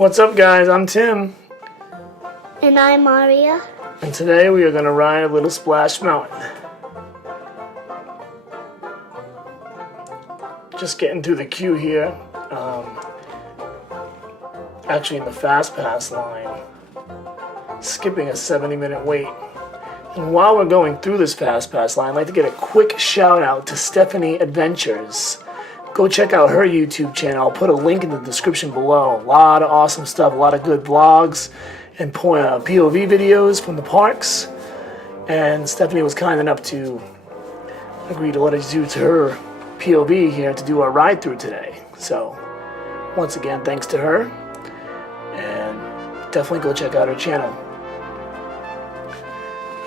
What's up, guys? I'm Tim, And I'm Maria. and today we are going to ride a little Splash Mountain. Just getting through the queue here. Actually, in the Fast Pass line, skipping a 70-minute wait. And while we're going through this Fast Pass line, I'd like to get a quick shout out to Stephanie Adventures. Go check out her YouTube channel. I'll put a link in the description below. A lot of awesome stuff, a lot of good vlogs and POV videos from the parks. And Stephanie was kind enough to agree to let us use her POV here to do our ride through today. So, once again, thanks to her. And definitely go check out her channel.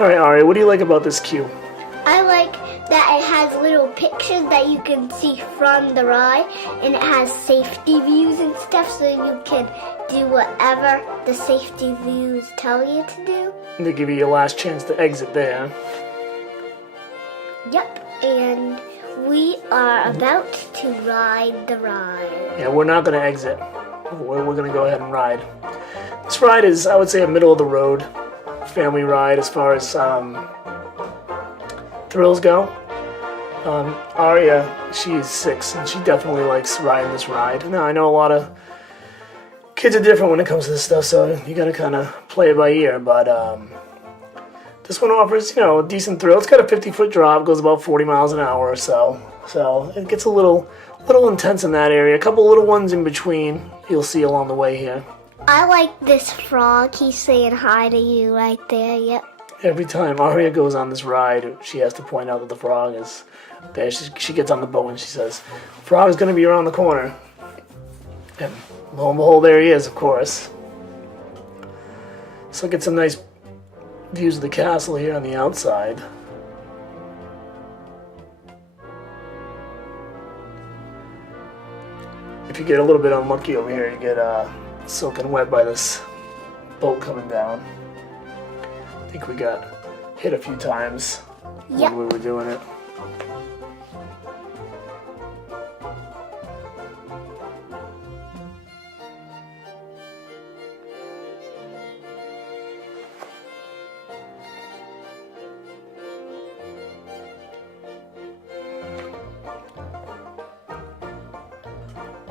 Alright, Ari, what do you like about this queue? I like that it has little pictures that you can see from the ride, and it has safety views and stuff, so you can do whatever the safety views tell you to do. And they give you your last chance to exit there. Yep, and we are about to ride the ride. Yeah, we're not going to exit. We're going to go ahead and ride. This ride is, I would say, a middle-of-the-road family ride as far as thrills go. Aria, she's 6, and she definitely likes riding this ride. Now, I know a lot of kids are different when it comes to this stuff, so you got to kind of play it by ear, but this one offers, a decent thrill. It's got a 50-foot drop, goes about 40 miles an hour or so. So it gets a little intense in that area. A couple little ones in between you'll see along the way here. I like this frog. He's saying hi to you right there. Yep. Every time Aria goes on this ride, she has to point out that the frog is there. She gets on the boat and she says, "Frog is going to be around the corner." And lo and behold, there he is, of course. So get some nice views of the castle here on the outside. If you get a little bit unlucky over here, you get soaking wet by this boat coming down. I think we got hit a few times when we were doing it.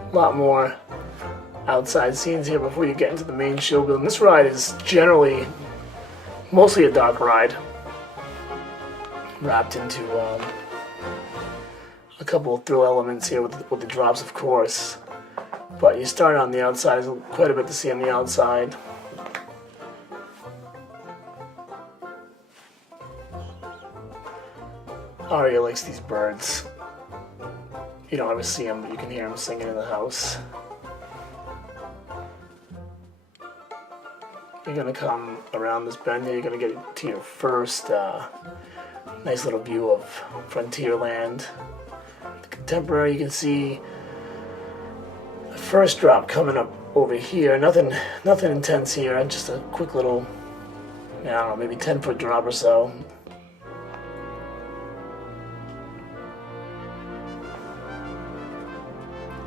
A lot more outside scenes here before you get into the main show building. This ride is generally mostly a dark ride, wrapped into a couple of thrill elements here with the drops, of course. But you start on the outside. There's quite a bit to see on the outside. Aria likes these birds. You don't ever see them, but you can hear them singing in the house. You're going to come around this bend here. You're going to get to your first nice little view of Frontierland. The Contemporary, you can see the first drop coming up over here. Nothing intense here. Just a quick little, I don't know, maybe 10-foot drop or so.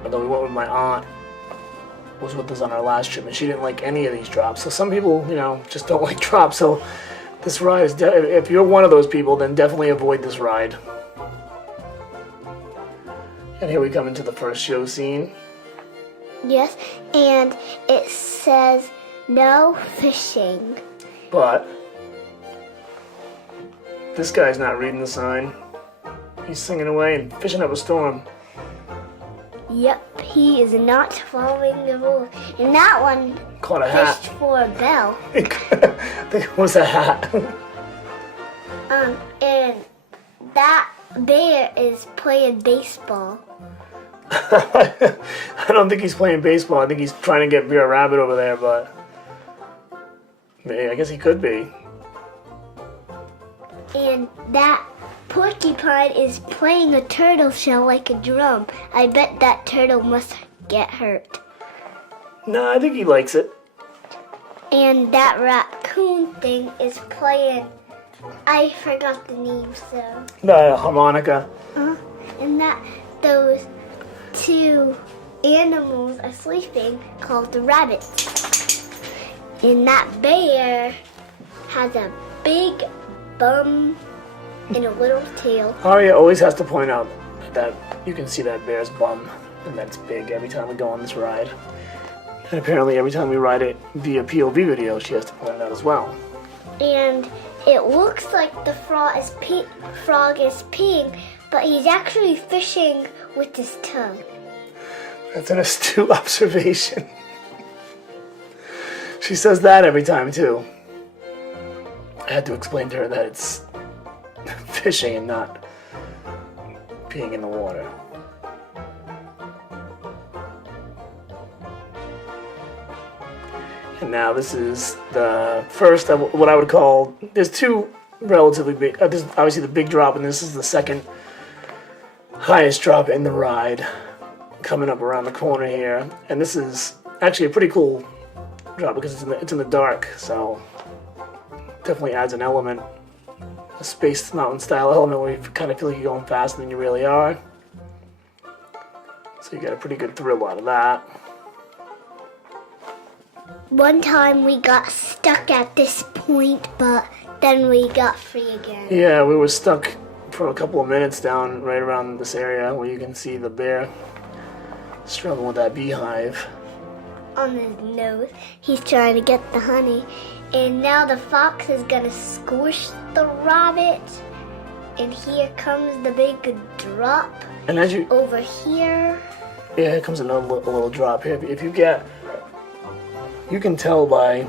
Although we went with my aunt, was with us on our last trip, and she didn't like any of these drops. So some people, just don't like drops. So this ride is, if you're one of those people, then definitely avoid this ride. And here we come into the first show scene. Yes, and it says no fishing. But this guy's not reading the sign. He's singing away and fishing up a storm. Yep, he is not following the rules. And that one Caught a hat. fished for a bell. I think it was a hat. And that bear is playing baseball. I don't think he's playing baseball. I think he's trying to get Bear Rabbit over there, but I guess he could be. And that porcupine is playing a turtle shell like a drum. I bet that turtle must get hurt. No, I think he likes it. And that raccoon thing is playing, I forgot the name, so. The harmonica. And that those two animals are sleeping called the rabbits. And that bear has a big bum and a little tail. Aria always has to point out that you can see that bear's bum, and that's big every time we go on this ride. And apparently every time we ride it via POV video, she has to point it out as well. And it looks like the frog is peeing, but he's actually fishing with his tongue. That's an astute observation. She says that every time too. I had to explain to her that it's fishing and not peeing in the water. And now this is the first of what I would call, there's two relatively big, this is obviously the big drop, and this is the second highest drop in the ride, coming up around the corner here. And this is actually a pretty cool drop because it's in the dark, so definitely adds an element, a Space Mountain style element where you kind of feel like you're going faster than you really are. So you get a pretty good thrill out of that. One time we got stuck at this point, but then we got free again. Yeah, we were stuck for a couple of minutes down right around this area where you can see the bear struggling with that beehive. On his nose, he's trying to get the honey. And now the fox is gonna squish the rabbit. And here comes the big drop. And as you, over here. yeah, here comes another little drop here. If you get, you can tell by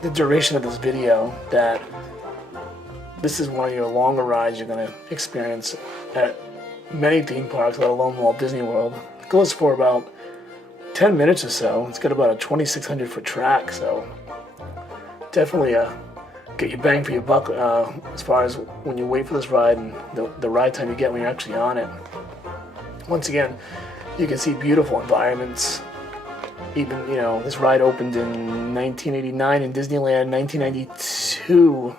the duration of this video that this is one of your longer rides you're going to experience at many theme parks, let alone Walt Disney World. It goes for about 10 minutes or so. It's got about a 2,600 foot track, so definitely get your bang for your buck as far as when you wait for this ride and the ride time you get when you're actually on it. Once again, you can see beautiful environments. Even, you know, this ride opened in 1989 in Disneyland, 1992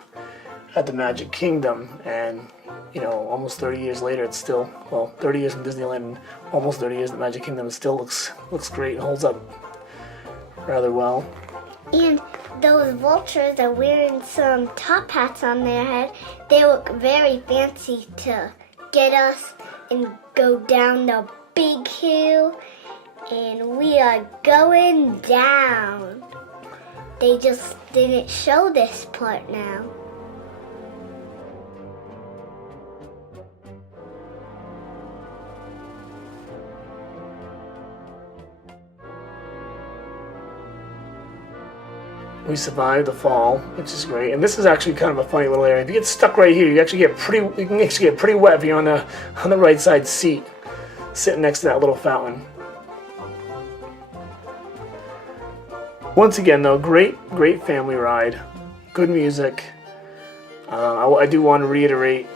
at the Magic Kingdom, and, you know, almost 30 years later, it's still, well, 30 years in Disneyland and almost 30 years in the Magic Kingdom, it still looks great and holds up rather well. And those vultures are wearing some top hats on their head. They look very fancy to get us and go down the big hill. And we are going down. They just didn't show this part now. We survived the fall, which is great. And this is actually kind of a funny little area. If you get stuck right here, you can actually get pretty wet if you're on the right side seat, sitting next to that little fountain. Once again, though, great family ride, good music. I do want to reiterate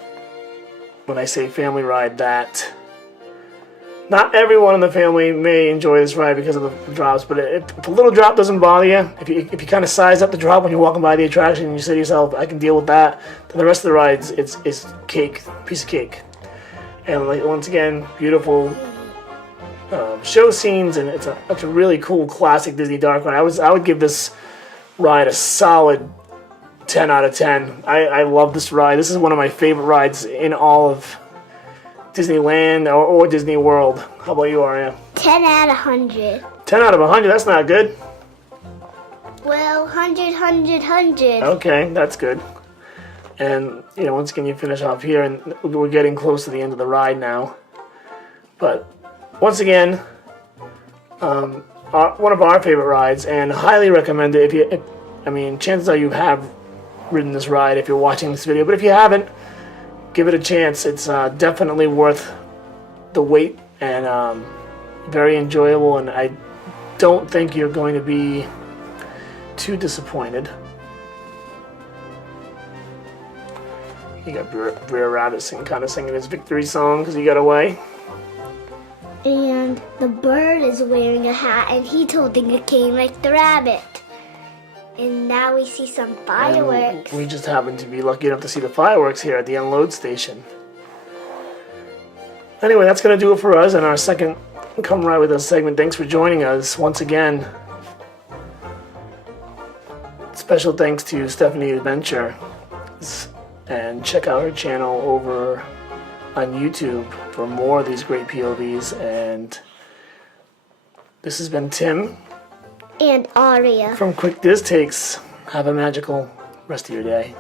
when I say family ride that not everyone in the family may enjoy this ride because of the drops, but if a little drop doesn't bother you, if you kind of size up the drop when you're walking by the attraction and you say to yourself, I can deal with that, then the rest of the rides, it's cake, piece of cake. And like, once again, beautiful show scenes, and it's a really cool classic Disney dark ride. I would give this ride a solid 10 out of 10. I love this ride. This is one of my favorite rides in all of Disneyland or Disney World. How about you, Aria? 10 out of 100. 10 out of 100, that's not good. Well, 100, 100, 100. Okay, that's good. And, you know, once again, you finish off here, and we're getting close to the end of the ride now. But, once again, one of our favorite rides, and highly recommend it. I mean, chances are you have ridden this ride if you're watching this video, but if you haven't, give it a chance. It's definitely worth the wait, and very enjoyable, and I don't think you're going to be too disappointed. You got Brer Rabbit singing his victory song because he got away. And the bird is wearing a hat, and he's holding a cane like the rabbit. And now we see some fireworks. And we just happen to be lucky enough to see the fireworks here at the unload station. Anyway, that's going to do it for us in our second Come Ride With Us segment. Thanks for joining us once again. Special thanks to Stephanie Adventure. And check out her channel over on YouTube for more of these great POVs. And this has been Tim And Aria. from Quick Diz Takes. Have a magical rest of your day.